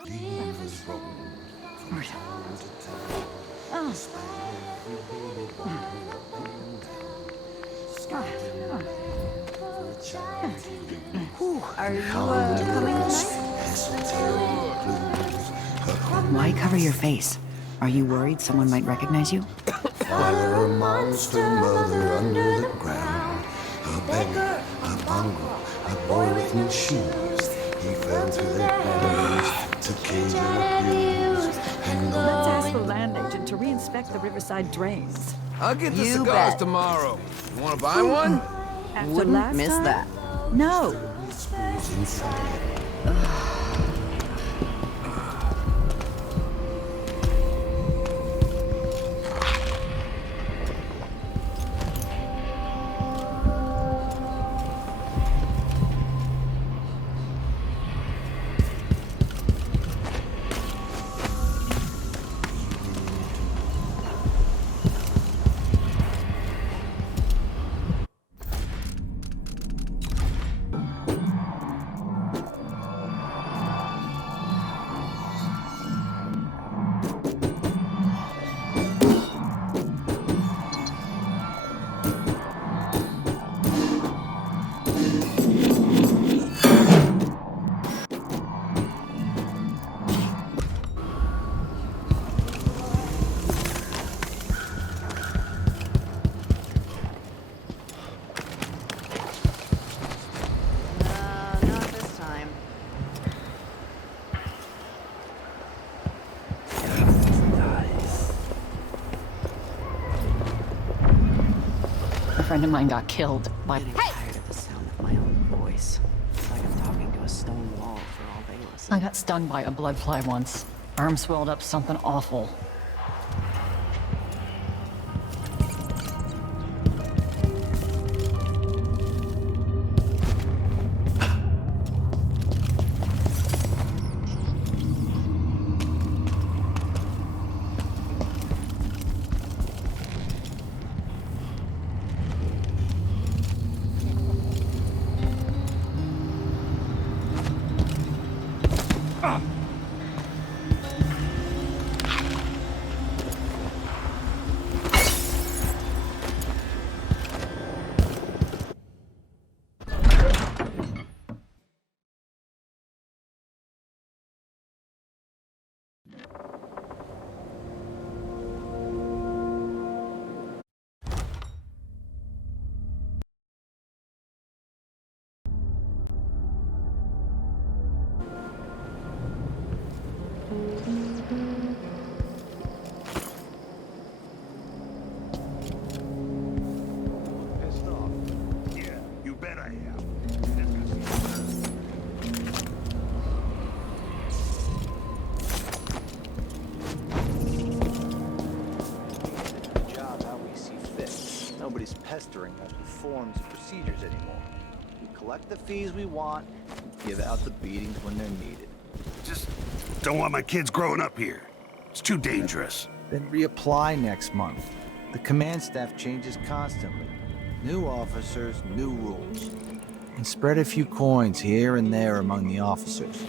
Are you coming tonight? Why cover your face? Are you worried someone might recognize you? Father, a monster, mother under the ground. A beggar, a mongrel, a boy with no shoes. He fell to their hands, to cage and abuse. And Let's ask the land agent to re-inspect the riverside drains. I'll get the You cigars bet. tomorrow. You wanna buy one? After Wouldn't last miss time? that. No. inside. Not this time. A friend of mine got killed by... I'm tired of the sound of my own voice. It's like I'm talking to a stone wall for all they listen. I got stung by a blood fly once. Arm swelled up something awful. Pissed off. Yeah, you bet I am. Job how we see fit. Nobody's pestering us with forms and procedures anymore. We collect the fees we want, give out the beatings when they're needed. Just don't want my kids growing up here. It's too dangerous. Then reapply next month. The command staff changes constantly. New officers, new rules. And spread a few coins here and there among the officers.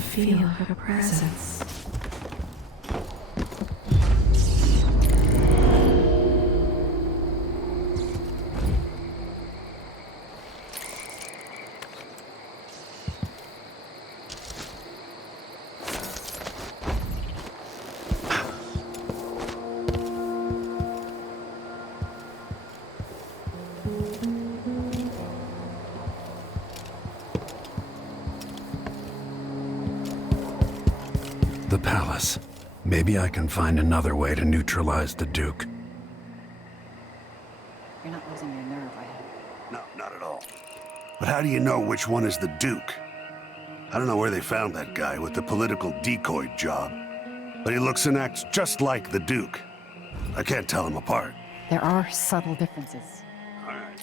feel her presence. The palace. Maybe I can find another way to neutralize the Duke. You're not losing your nerve, I hope. No, not at all. But how do you know which one is the Duke? I don't know where they found that guy with the political decoy job, but he looks and acts just like the Duke. I can't tell them apart. There are subtle differences. All right.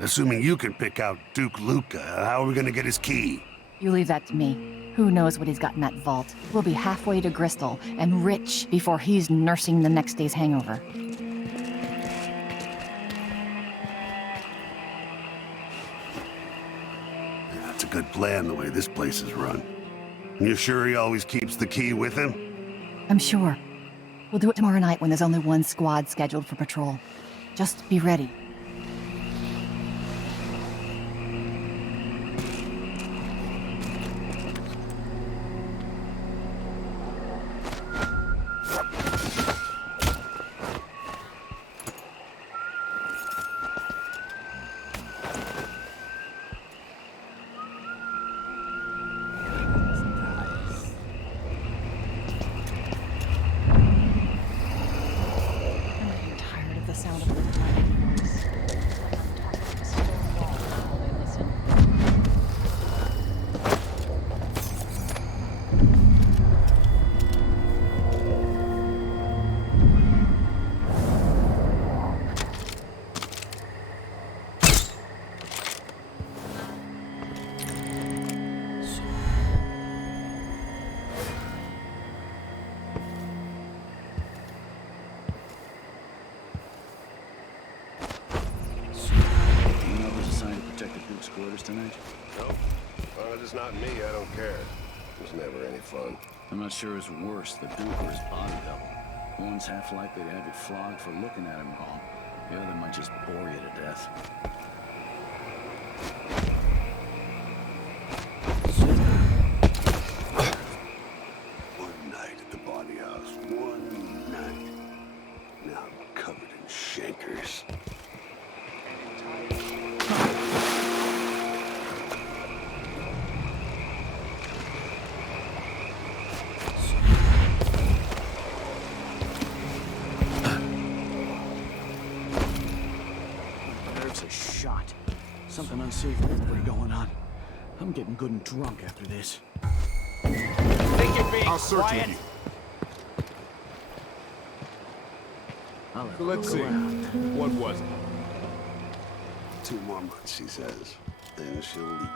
Assuming you can pick out Duke Luca, how are we gonna get his key? You leave that to me. Who knows what he's got in that vault? We'll be halfway to Bristol and rich before he's nursing the next day's hangover. That's a good plan, the way this place is run. You sure he always keeps the key with him? I'm sure. We'll do it tomorrow night when there's only one squad scheduled for patrol. Just be ready. Sound of the driving noise. Like I'm talking to a stone wall while they listen. Quarters tonight? Nope. As long as it's not me, I don't care. It's never any fun. I'm not sure it's worse, the Duke or his body double. One's half likely to have you flogged for looking at him wrong. The other might just bore you to death. One night at the body house. One night. Now I'm covered in shankers. A shot. Something unsavory going on. I'm getting good and drunk after this. Think you're being I'll search quiet? with you. I'll let Let's see. What was it? 2 more months, she says. Then she'll leave.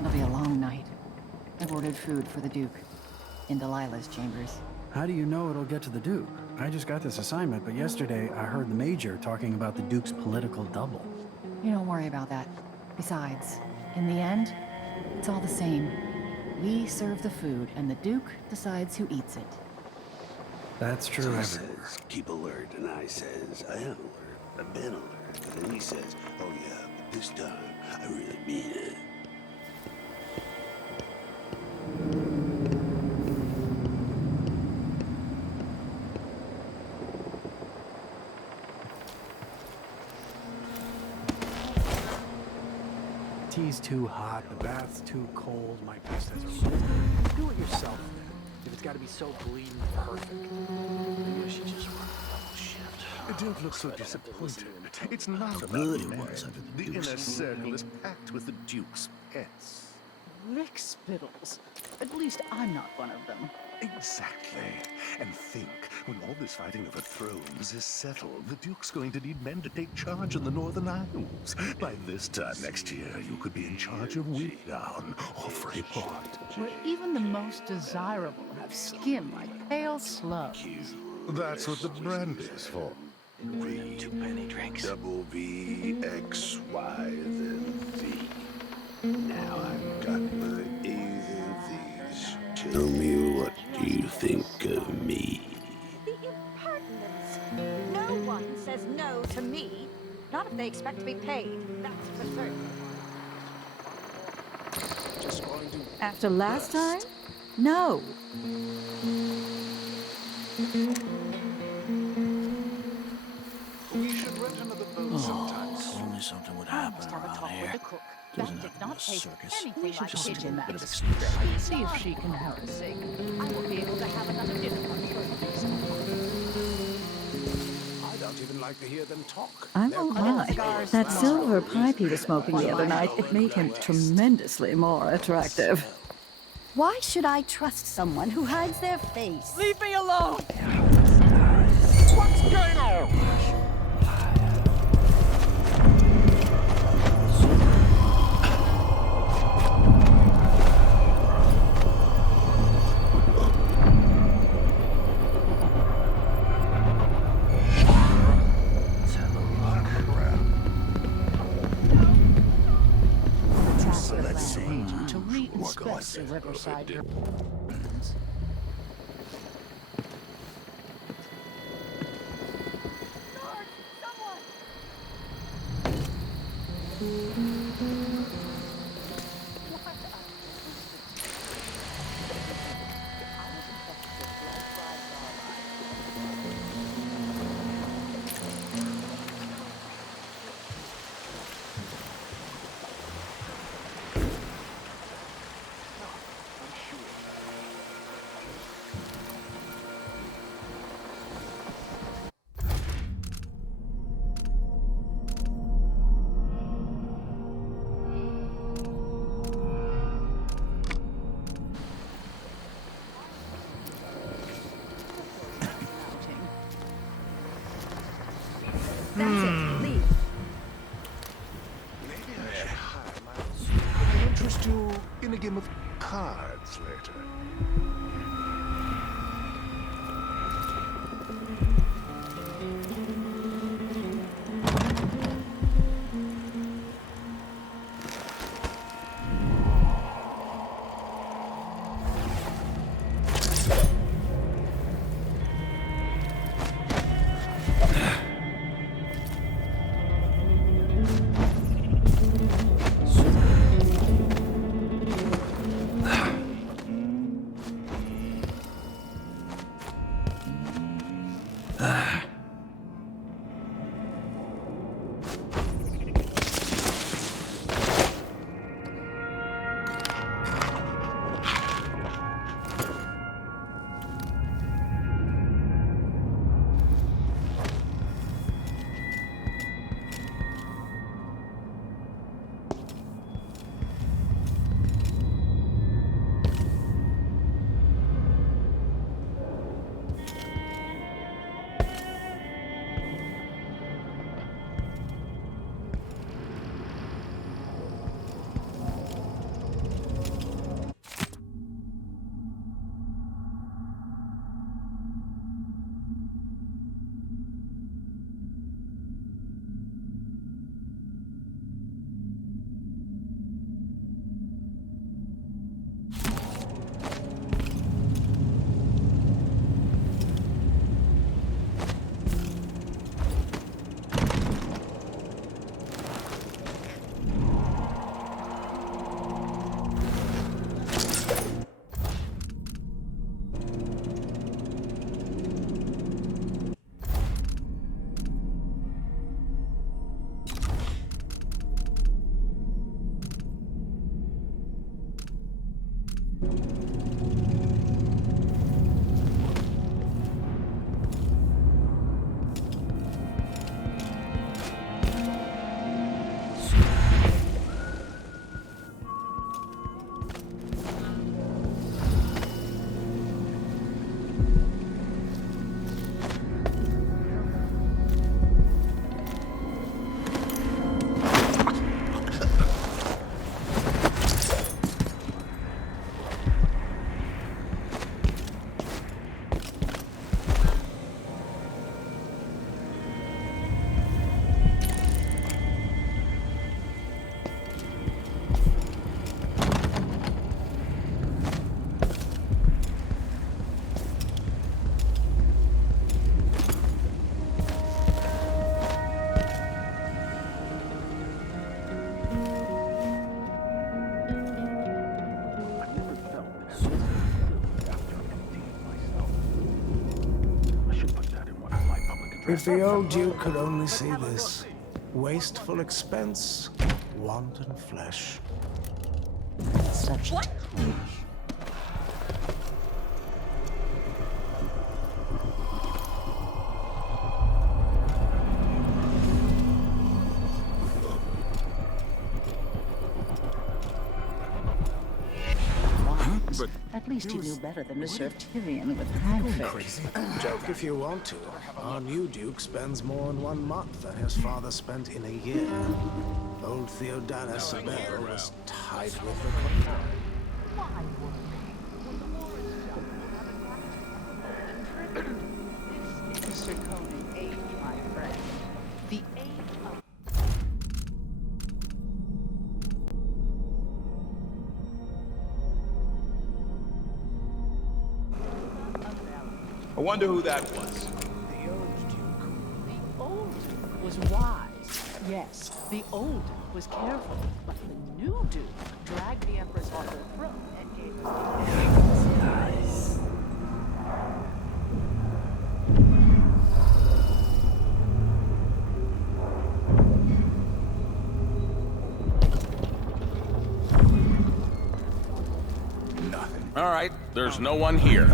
It'll be a long night. I've ordered food for the Duke. In Delilah's chambers. How do you know it'll get to the Duke? I just got this assignment, but yesterday I heard the Major talking about the Duke's political double. You don't worry about that. Besides, in the end, it's all the same. We serve the food, and the Duke decides who eats it. That's true So he everywhere. says, keep alert, and I says, I am alert. I've been alert. And then he says, oh yeah, but this time, I really mean it. tea's too hot, the bath's too cold, my guest has a do it yourself then. If it's gotta be so bleeding perfect. Maybe I should just run a double shift. Don't look so disappointed. It's not about men. The inner circle is packed with the Duke's pets. Lick spittles. At least I'm not one of them. Exactly. And think, when all this fighting over thrones is settled, the Duke's going to need men to take charge in the Northern Isles. By this time next year, you could be in charge of Wigdown or Freeport. Where even the most desirable have skin like pale slugs. That's what the brand is for. Too many drinks. Double V, X, Y, then Z. Now I've got my A's and Z's. Tell me, what do you think of me? The impertinence! No one says no to me. Not if they expect to be paid. That's for certain. Just going to... After last time? No. We should rent another boat sometime. If only something would I must happen have a around talk with here. the cook. Doesn't That did have to be not a taste circus. anything like Just a pigeon bit of nuts. experiment. See if she can have a sing. I won't be able to have another dinner party for I don't even like to hear them talk. I won't lie. That silver pipe he was smoking the other night, it made him tremendously more attractive. Why should I trust someone who hides their face? Leave me alone! What's going on? So let's see. To re-inspect the riverside. That's it. Leave. Maybe I should hire my... I'll interest you in a game of cards later. If the old Duke could only see this. Wasteful expense, wanton flesh. Such What? But at least he knew better than to serve Tyrion with hagfish. Joke if you want to. Our new Duke spends more in 1 month than his father spent in a year. Old Theodanis Abel was tied with the convoy. Mr. Conan age, my friend. The age of... I wonder who that was. The old Duke. The old Duke was wise. Yes, the old Duke was careful. But the new Duke dragged the Empress off her throne and gave her... Nice. Nothing. All right, there's no one here.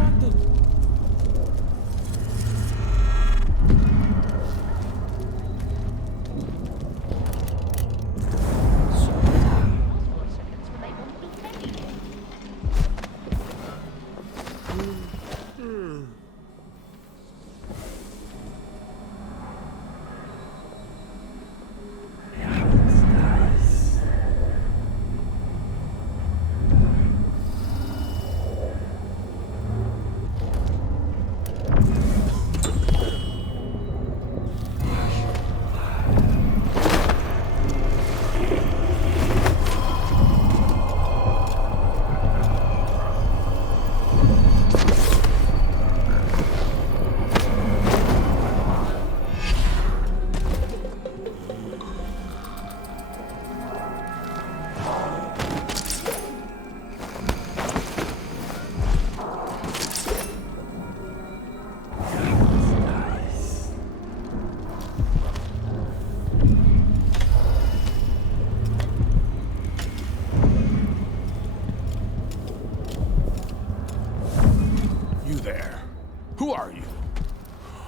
Who are you?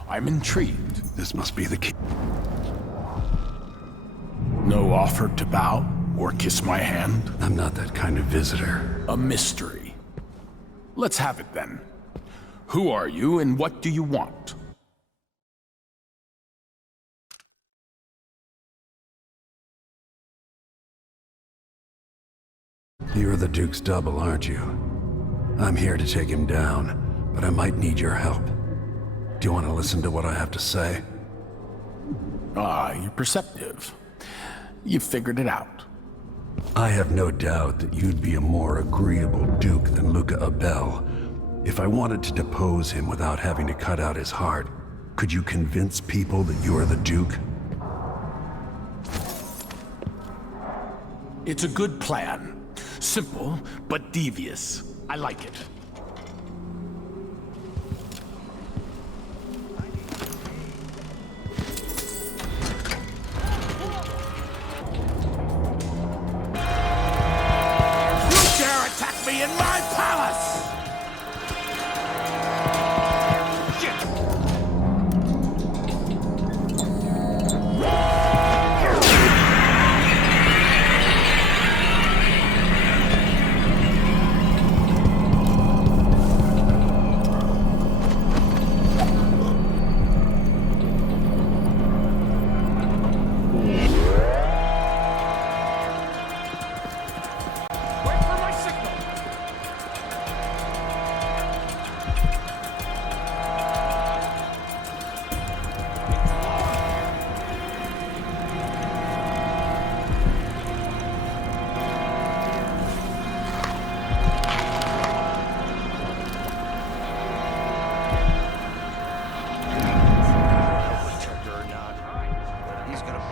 I'm intrigued. This must be the key. No offer to bow or kiss my hand? I'm not that kind of visitor. A mystery. Let's have it then. Who are you and what do you want? You're the Duke's double, aren't you? I'm here to take him down, but I might need your help. Do you want to listen to what I have to say? Ah, you're perceptive. You figured it out. I have no doubt that you'd be a more agreeable Duke than Luca Abel. If I wanted to depose him without having to cut out his heart, could you convince people that you're the Duke? It's a good plan. Simple, but devious. I like it. You dare attack me in my palace!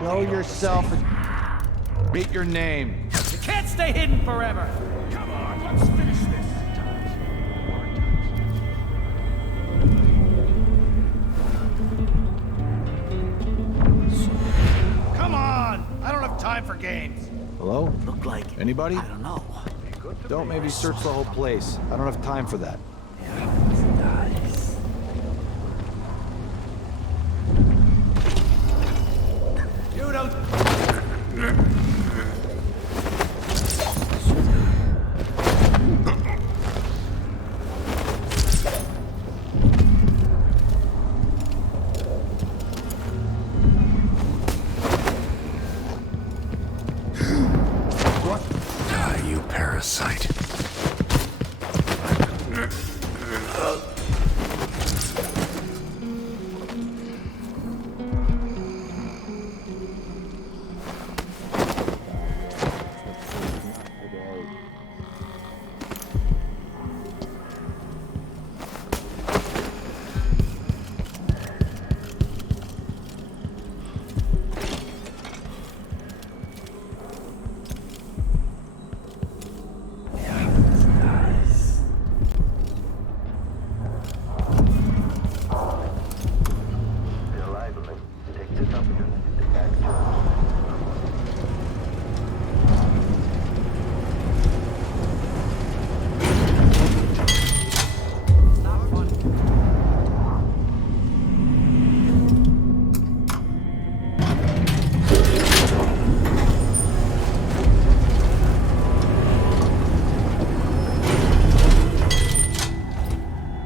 Show yourself and beat your name. You can't stay hidden forever! Come on, let's finish this! Hello? Looked like... Anybody? I don't know. Don't maybe search the whole place. I don't have time for that. You don't... Die, you parasite.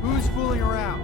Who's fooling around?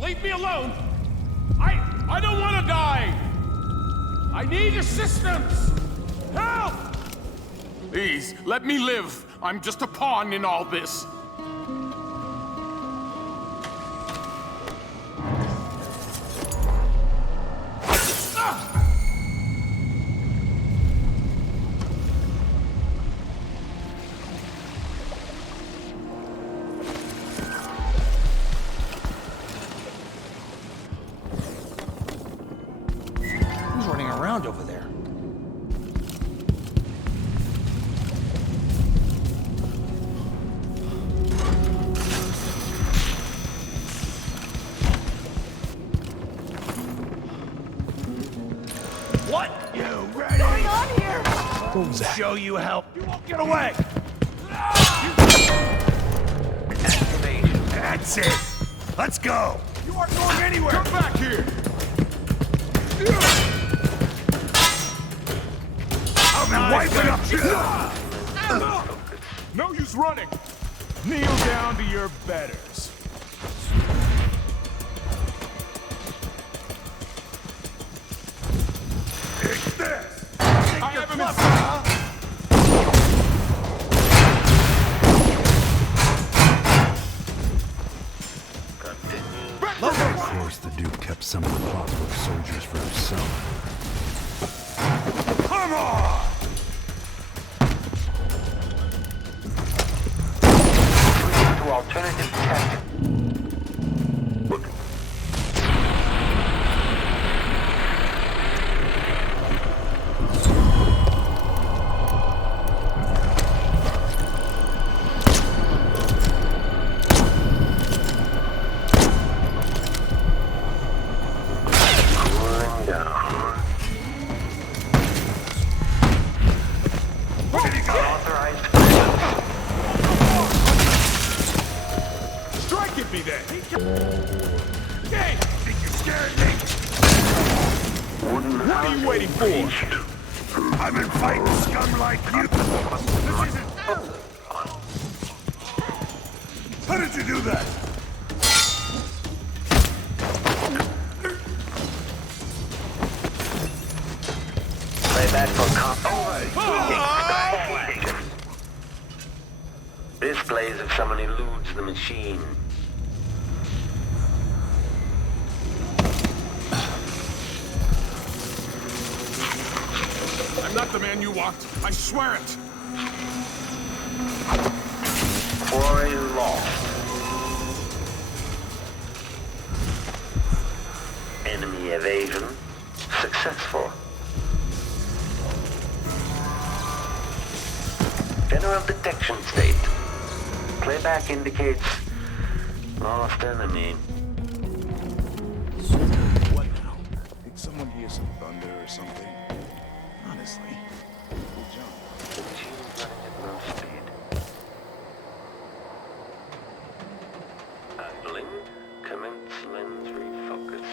Leave me alone! I don't want to die! I need assistance! Help! Please, let me live. I'm just a pawn in all this. Who's running around over there? What? You ready? What's going on here? What was that? Show you help. You won't get away. That's it. Let's go. You aren't going anywhere. Come back here! I'll be wiping up. No use running! Kneel down to your betters. It's this. I haven't been... Of course, the Duke kept some of the clockwork soldiers for himself. Come on. To alternative tactics. Strike it be then! Hey, think you scared me? What are you waiting for? I've been fighting scum like you. This isn't... How did you do that? Play back for comp. displays of someone eludes the machine. I'm not the man you want. I swear it. Quarry lost. Enemy evasion successful. General detection state. Playback indicates lost enemy. What now? Did someone hear some thunder or something? Honestly. Good job. The machine's running at low speed. Idling. Commence lens refocus.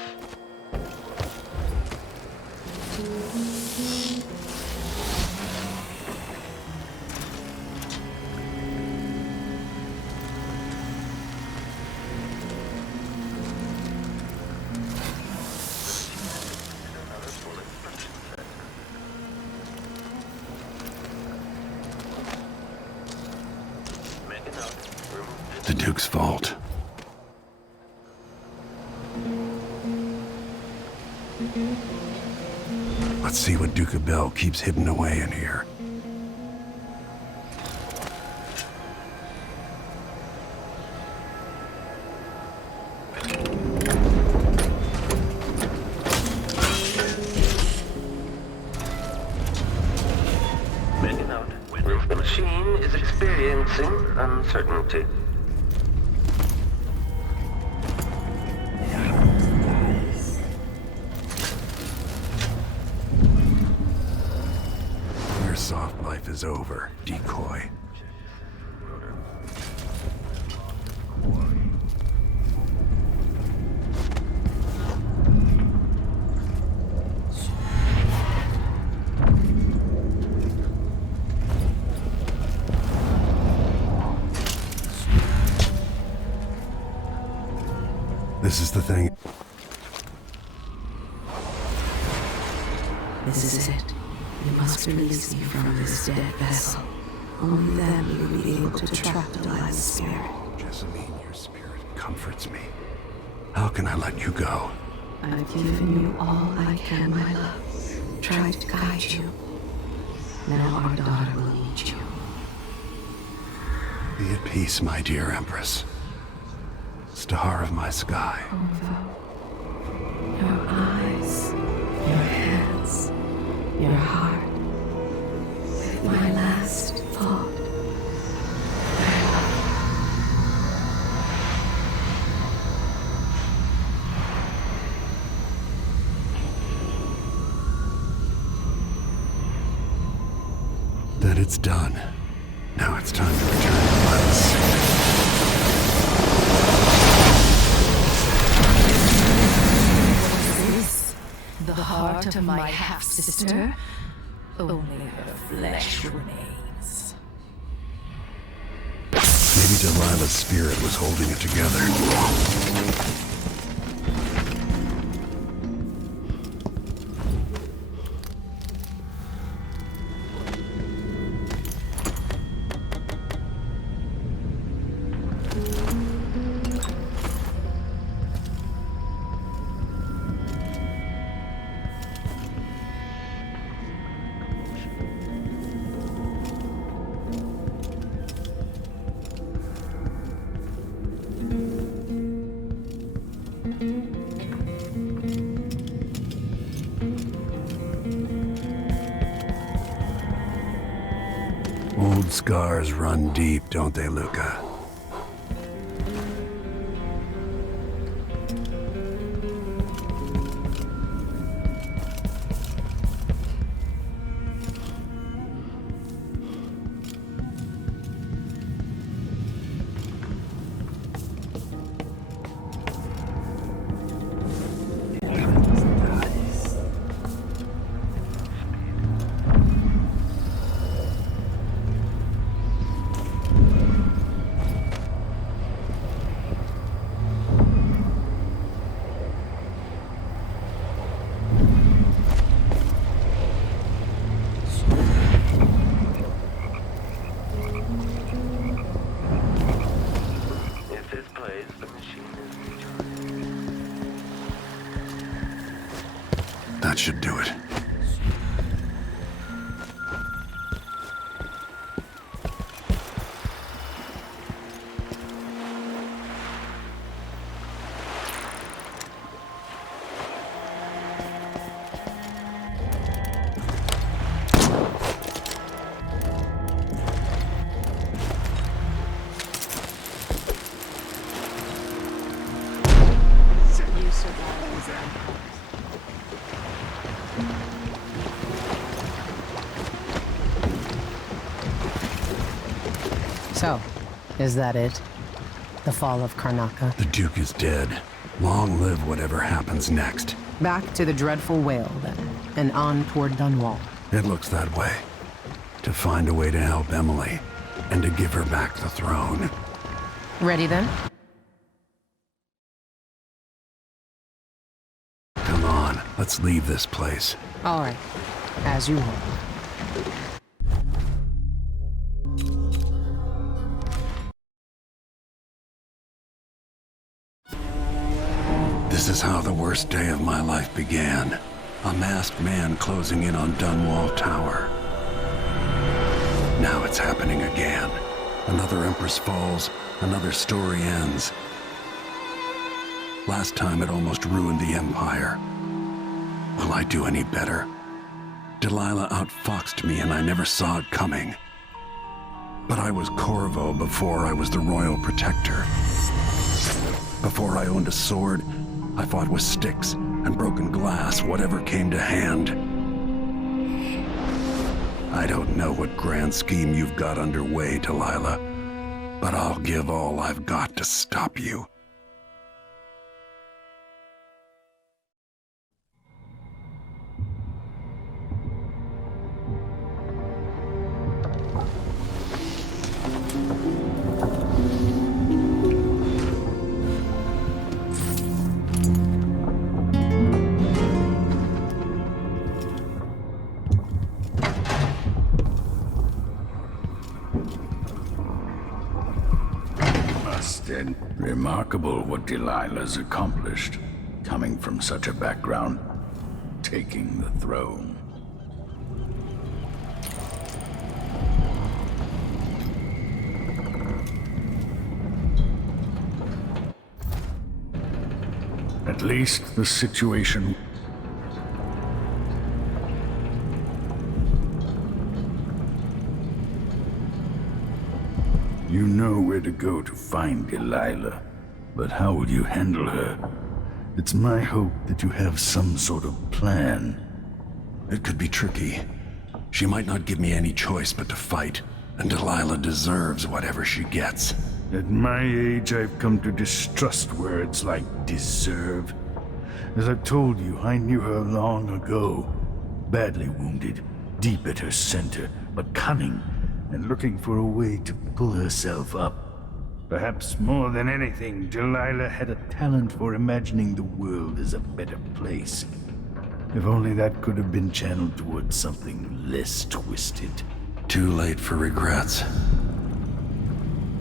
The Duke's vault. Let's see what Duke of Bell keeps hidden away in here. Make a note. The machine is experiencing uncertainty. Your soft life is over, decoy. This is the thing. This is it. You must release me from this dead vessel. Only then will you be able to trap Delilah's spirit. Jessamine, your spirit comforts me. How can I let you go? I've given you all I can, my love. Tried to guide you. Now our daughter will need you. Be at peace, my dear Empress. Star of my sky. Your eyes, your hands, your heart. With my last thought. Then it's done. Now it's time to return to Miles. The heart of my half-sister? Only her flesh remains. Maybe Delilah's spirit was holding it together. Old scars run deep, don't they, Luca? should do it. You survived them. So, is that it? The fall of Karnaca? The Duke is dead. Long live whatever happens next. Back to the dreadful whale, then, and on toward Dunwall. It looks that way. To find a way to help Emily, and to give her back the throne. Ready, then? Come on, let's leave this place. All right. As you will. This is how the worst day of my life began. A masked man closing in on Dunwall Tower. Now it's happening again. Another Empress falls, another story ends. Last time it almost ruined the Empire. Will I do any better? Delilah outfoxed me and I never saw it coming. But I was Corvo before I was the Royal Protector. Before I owned a sword, I fought with sticks and broken glass, whatever came to hand. I don't know what grand scheme you've got underway, Delilah, but I'll give all I've got to stop you. Remarkable what Delilah's accomplished, coming from such a background, taking the throne. At least the situation... You know where to go to find Delilah, but how will you handle her? It's my hope that you have some sort of plan. It could be tricky. She might not give me any choice but to fight, and Delilah deserves whatever she gets. At my age, I've come to distrust words like deserve. As I've told you, I knew her long ago. Badly wounded, deep at her center, but cunning, and looking for a way to pull herself up. Perhaps more than anything, Delilah had a talent for imagining the world as a better place. If only that could have been channeled towards something less twisted. Too late for regrets.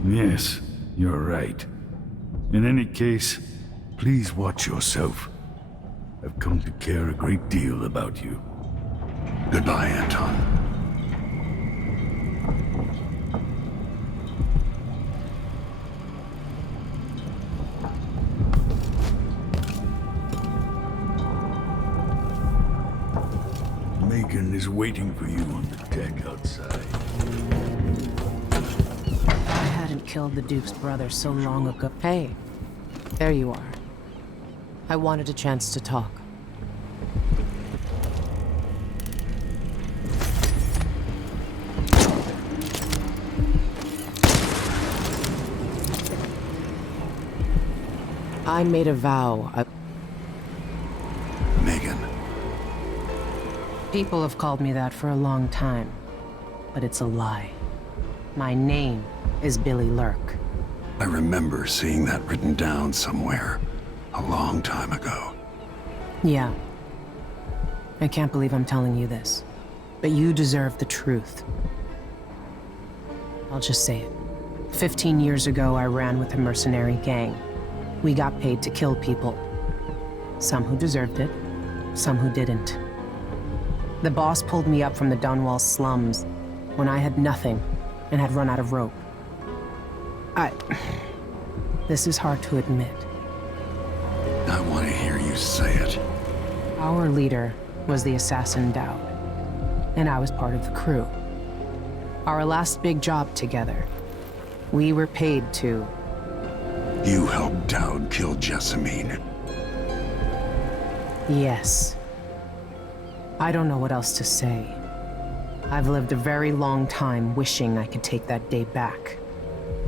Yes, you're right. In any case, please watch yourself. I've come to care a great deal about you. Goodbye, Anton. Megan is waiting for you on the deck outside. I hadn't killed the Duke's brother so long ago. Hey, there you are. I wanted a chance to talk. I made a vow. Megan. People have called me that for a long time, but it's a lie. My name is Billy Lurk. I remember seeing that written down somewhere a long time ago. Yeah. I can't believe I'm telling you this, but you deserve the truth. I'll just say it. 15 years ago, I ran with a mercenary gang. We got paid to kill people. Some who deserved it, some who didn't. The boss pulled me up from the Dunwall slums when I had nothing and had run out of rope. This is hard to admit. I want to hear you say it. Our leader was the assassin Dowd, and I was part of the crew. Our last big job together, we were paid to... You helped Dowd kill Jessamine. Yes. I don't know what else to say. I've lived a very long time wishing I could take that day back,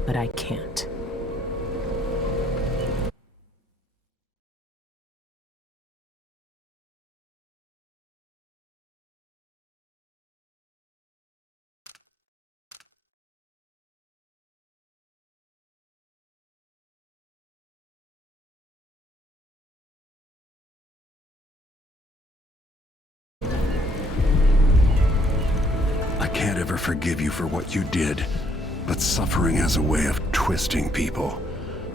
but I can't. I can't ever forgive you for what you did, but suffering has a way of twisting people.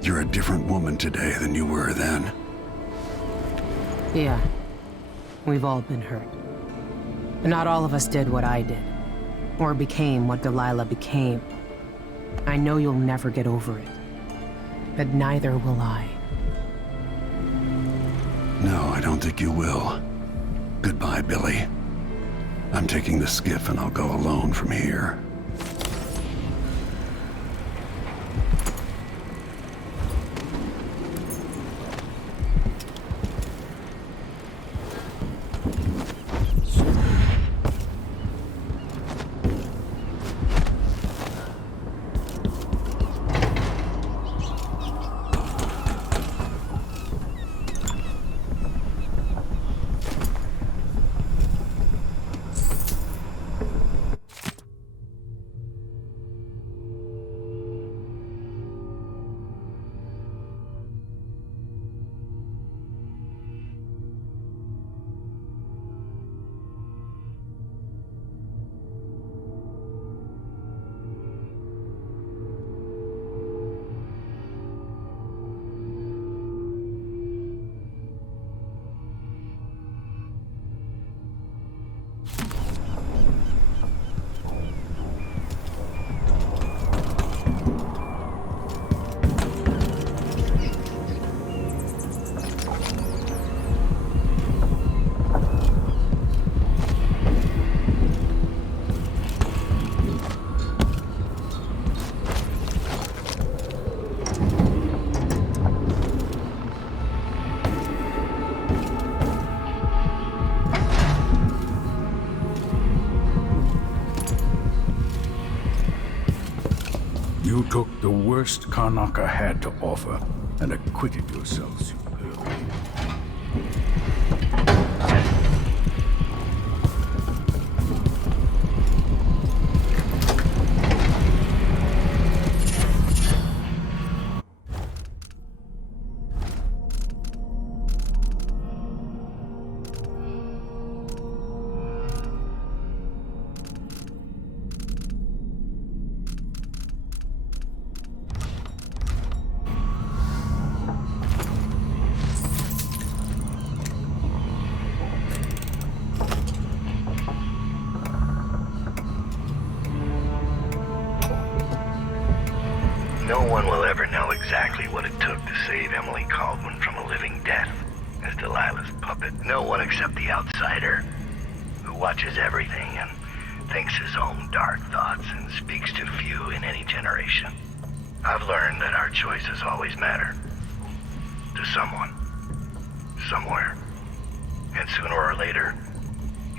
You're a different woman today than you were then. Yeah. We've all been hurt. But not all of us did what I did, or became what Delilah became. I know you'll never get over it, but neither will I. No, I don't think you will. Goodbye, Billy. I'm taking the skiff and I'll go alone from here. You took the worst Karnaca had to offer and acquitted yourself superbly. No one will ever know exactly what it took to save Emily Caldwin from a living death as Delilah's puppet. No one except the outsider, who watches everything and thinks his own dark thoughts and speaks to few in any generation. I've learned that our choices always matter. To someone. Somewhere. And sooner or later,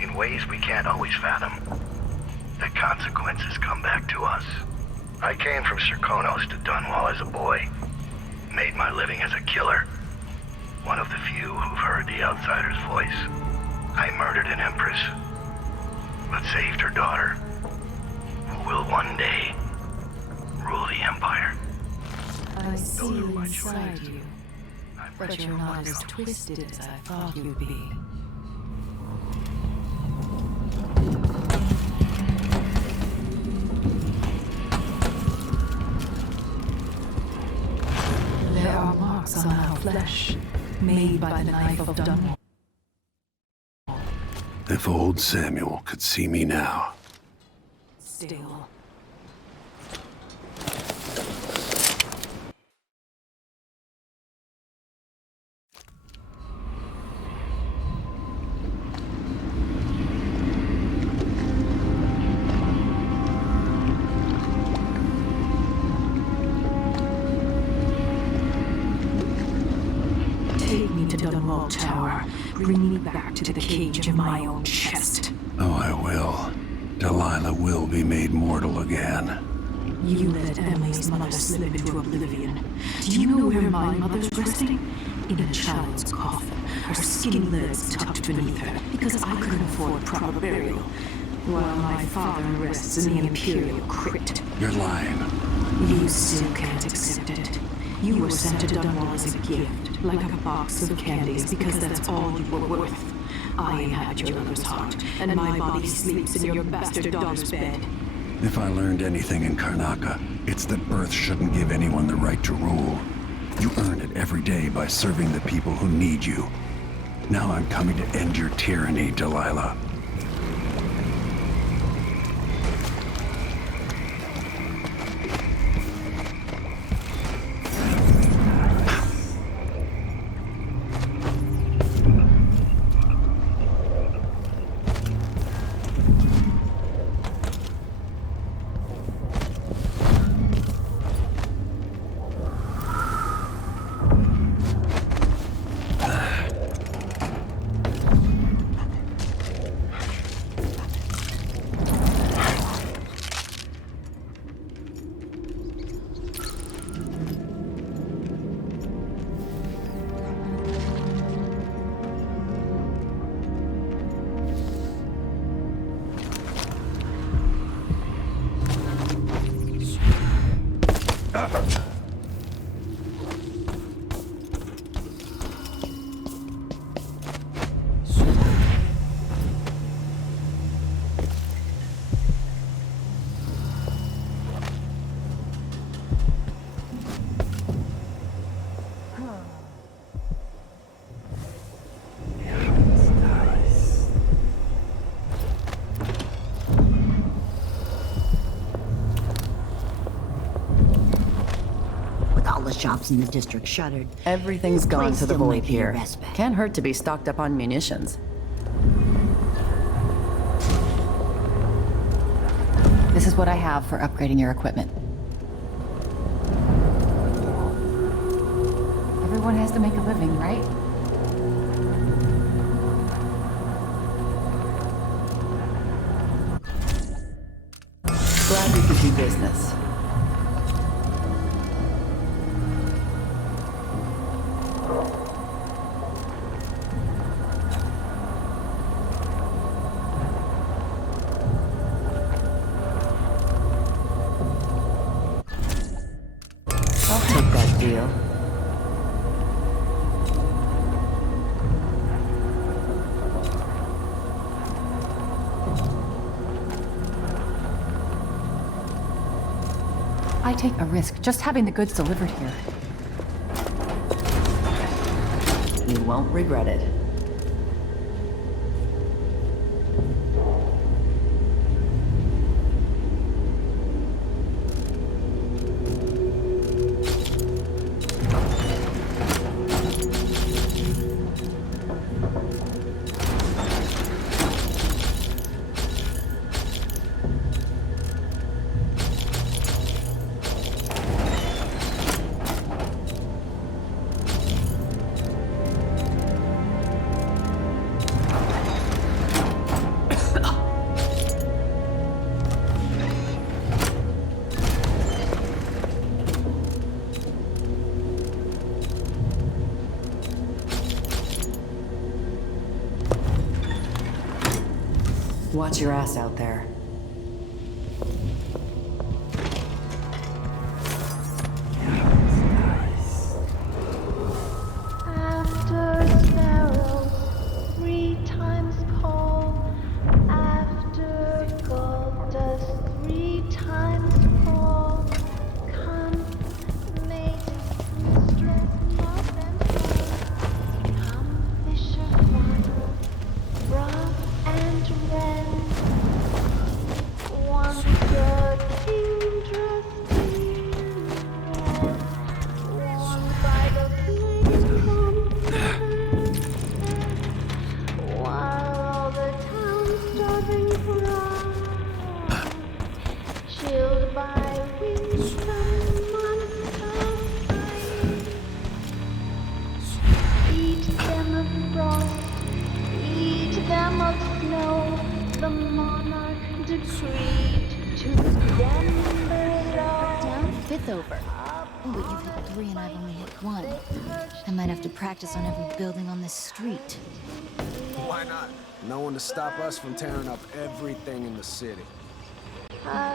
in ways we can't always fathom, the consequences come back to us. I came from Serkonos to Dunwall as a boy. Made my living as a killer. One of the few who've heard the outsider's voice. I murdered an empress, but saved her daughter, who will one day rule the empire. I see you inside you, but you're not as twisted as I thought you'd be. There are marks on our flesh, made by the knife of Dunwall. If old Samuel could see me now. Still. Take me to Dunwall Tower. Bring me back to the cage of my own chest. Oh, I will. Delilah will be made mortal again. You let Emily's mother slip into oblivion. Do you know where my mother's resting? In a child's coffin, her skinny legs tucked beneath her, because I couldn't afford proper burial, while my father rests in the Imperial crypt. You're lying. You still can't accept it. You were sent to Dunwall as a gift, like a box of candies, because that's all you were worth. I inhabit your lover's heart, and my body sleeps in your bastard daughter's bed. If I learned anything in Karnaca, it's that birth shouldn't give anyone the right to rule. You earn it every day by serving the people who need you. Now I'm coming to end your tyranny, Delilah. The shops in the district shuttered. Everything's gone Place to the still void might be a here. respite. Can't hurt to be stocked up on munitions. This is what I have for upgrading your equipment. Everyone has to make a living, right? Glad we could do business. I'll take that deal. I take a risk just having the goods delivered here. You won't regret it. Watch your ass out there. After sparrows 3 times call, after gold dust 3 times fall, come, maiden, stress not and come, fisher father, rough and retreat to Denver. Down, fifth over. Oh, but you've hit 3 and I've only hit 1. I might have to practice on every building on this street. Why not? No one to stop us from tearing up everything in the city.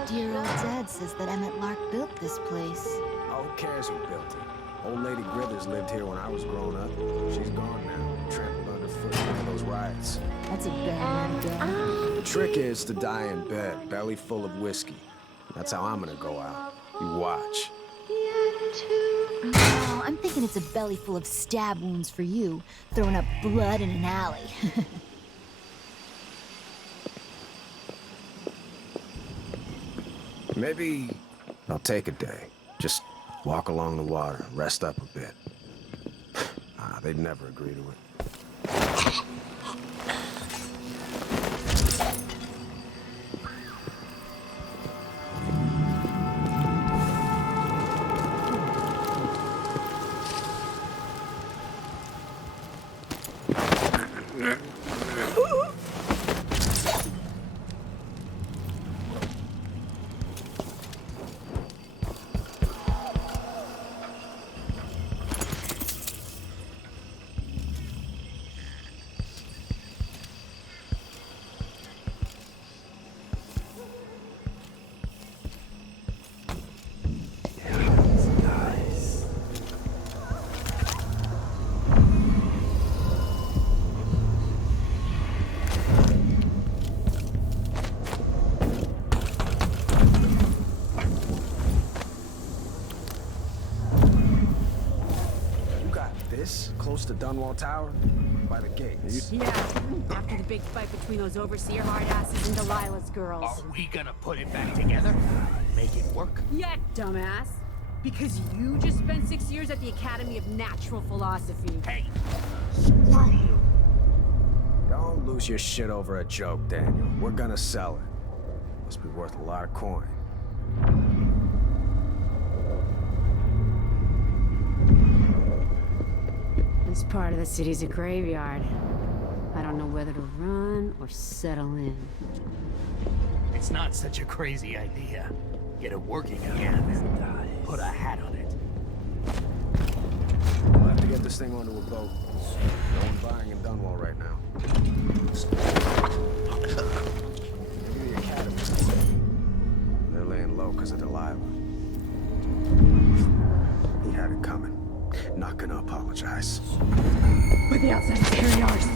Dear old Dad says that Emmett Lark built this place. Oh, who cares who built it? Old Lady Grithers lived here when I was growing up. She's gone now, trampled underfoot by those riots. That's a bad way to go. The trick is to die in bed, belly full of whiskey. That's how I'm gonna go out. You watch. Oh, I'm thinking it's a belly full of stab wounds for you, throwing up blood in an alley. Maybe I'll take a day. Just walk along the water, rest up a bit. They'd never agree to it. Close to Dunwall Tower? By the gates. Yeah, after the big fight between those overseer hard-asses and Delilah's girls. Are we gonna put it back together? Make it work? Yeah, dumbass. Because you just spent 6 years at the Academy of Natural Philosophy. Hey! Don't lose your shit over a joke, Daniel. We're gonna sell it. Must be worth a lot of coin. This part of the city's a graveyard. I don't know whether to run or settle in. It's not such a crazy idea. Get it working again. Put a hat on it. We'll have to get this thing onto a boat. No one buying in Dunwall right now. Maybe the Academy. They're laying low because of Delilah. He had it coming. Not gonna apologize. With the outside superiors.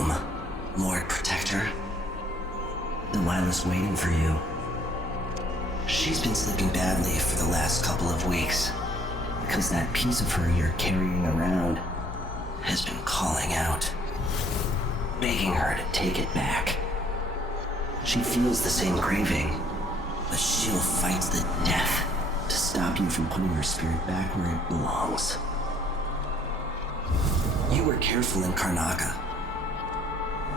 home, Lord Protector. Delilah's waiting for you. She's been sleeping badly for the last couple of weeks, because that piece of her you're carrying around has been calling out, begging her to take it back. She feels the same craving, but she'll fight to the death to stop you from putting her spirit back where it belongs. You were careful in Karnaca.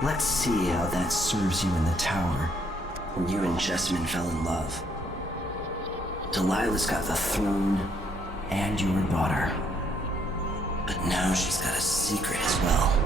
Let's see how that serves you in the tower, where you and Jessamine fell in love. Delilah's got the throne and your daughter, but now she's got a secret as well.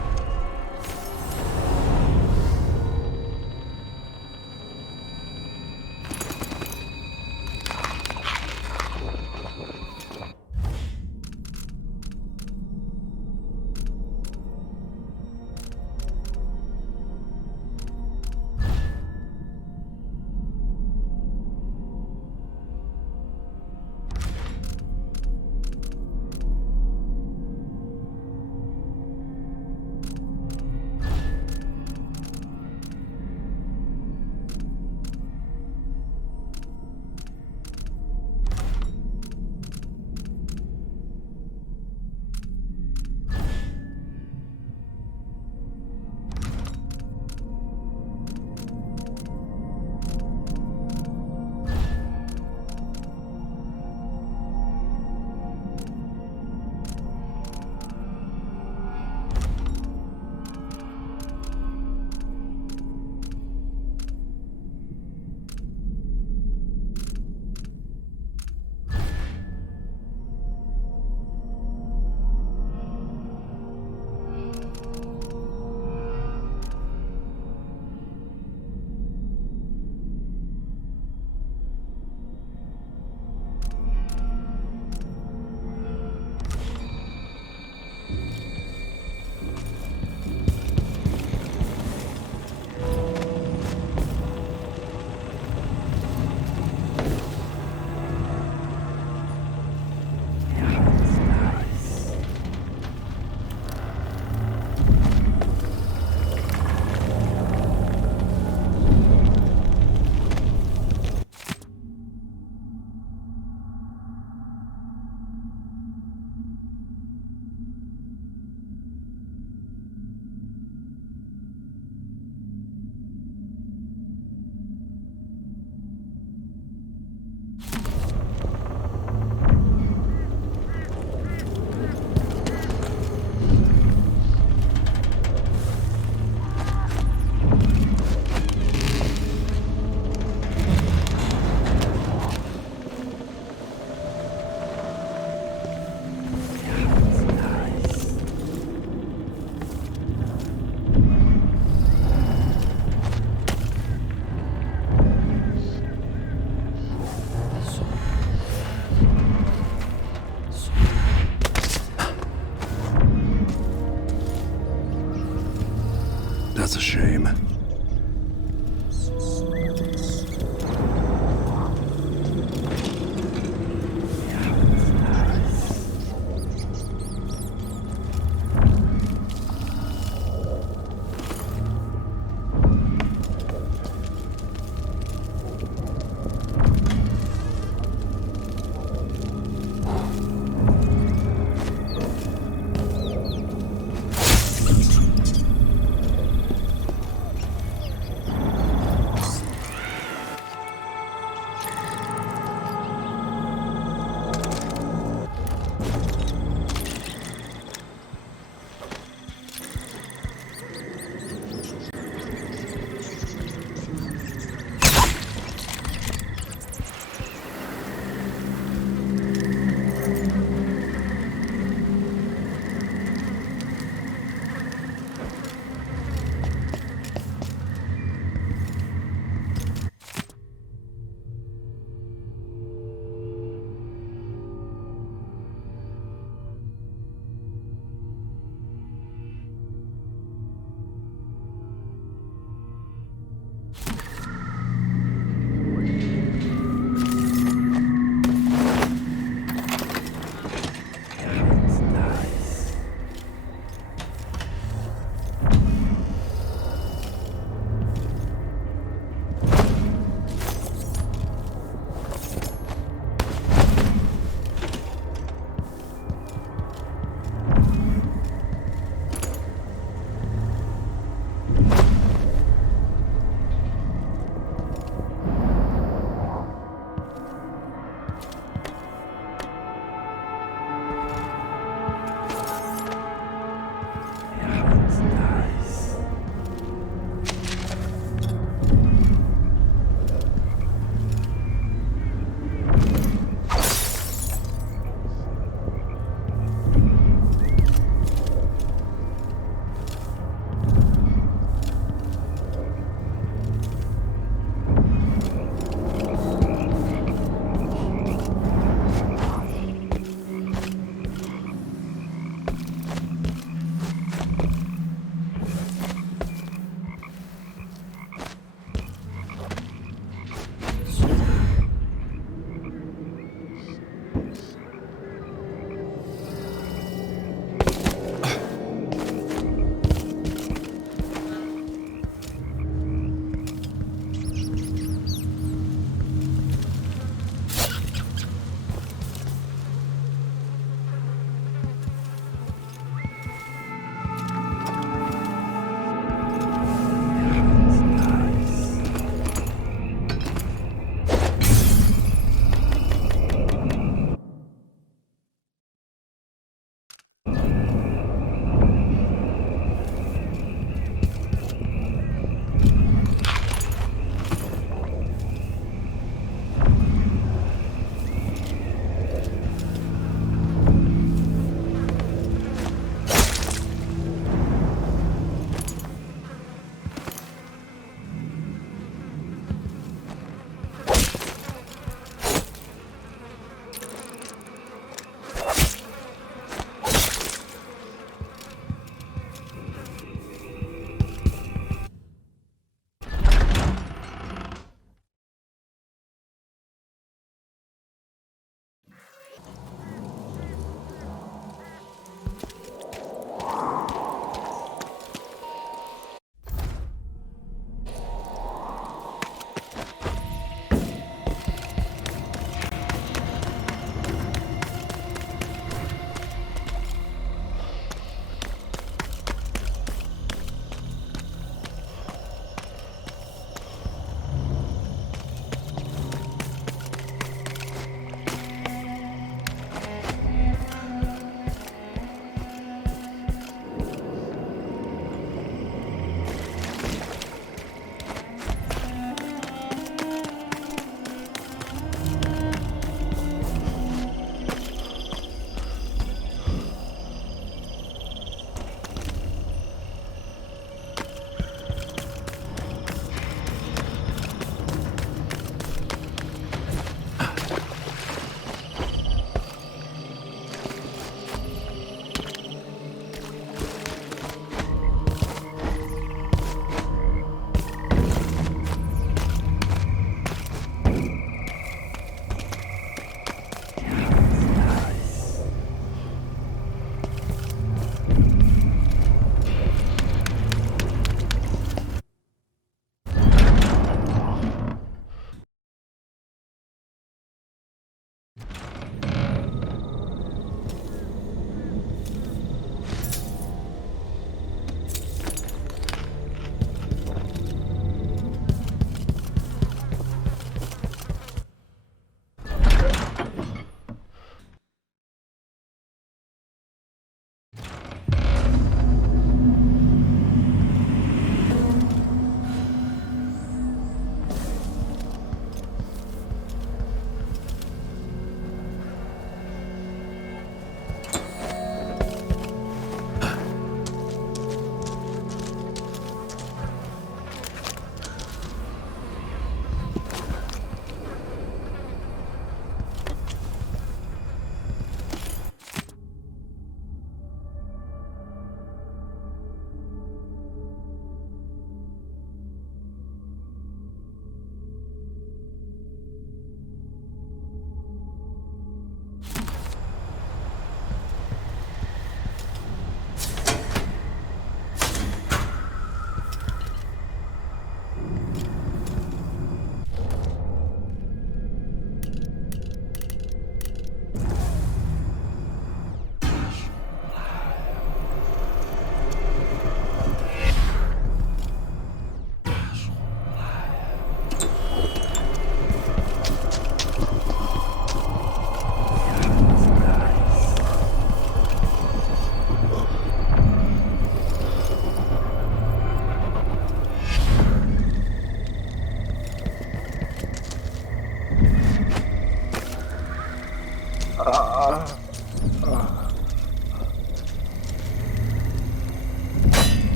That's a shame.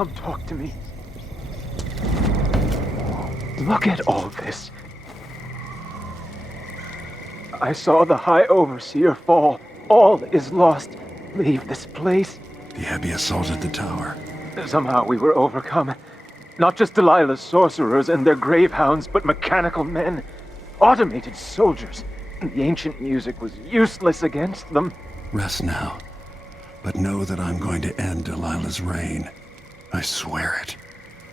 come talk to me. Look at all this. I saw the High Overseer fall. All is lost. Leave this place. The Abbey assaulted the tower. Somehow we were overcome. Not just Delilah's sorcerers and their gravehounds, but mechanical men. Automated soldiers. The ancient music was useless against them. Rest now. But know that I'm going to end Delilah's reign. I swear it.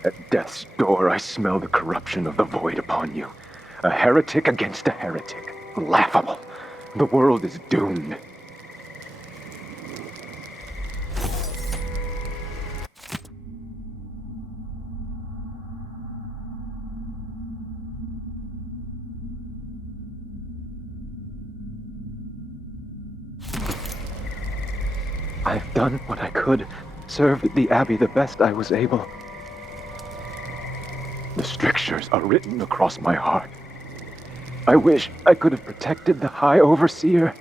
At death's door, I smell the corruption of the void upon you. A heretic against a heretic. Laughable. The world is doomed. I've done what I could, served the Abbey the best I was able. The strictures are written across my heart. I wish I could have protected the High Overseer.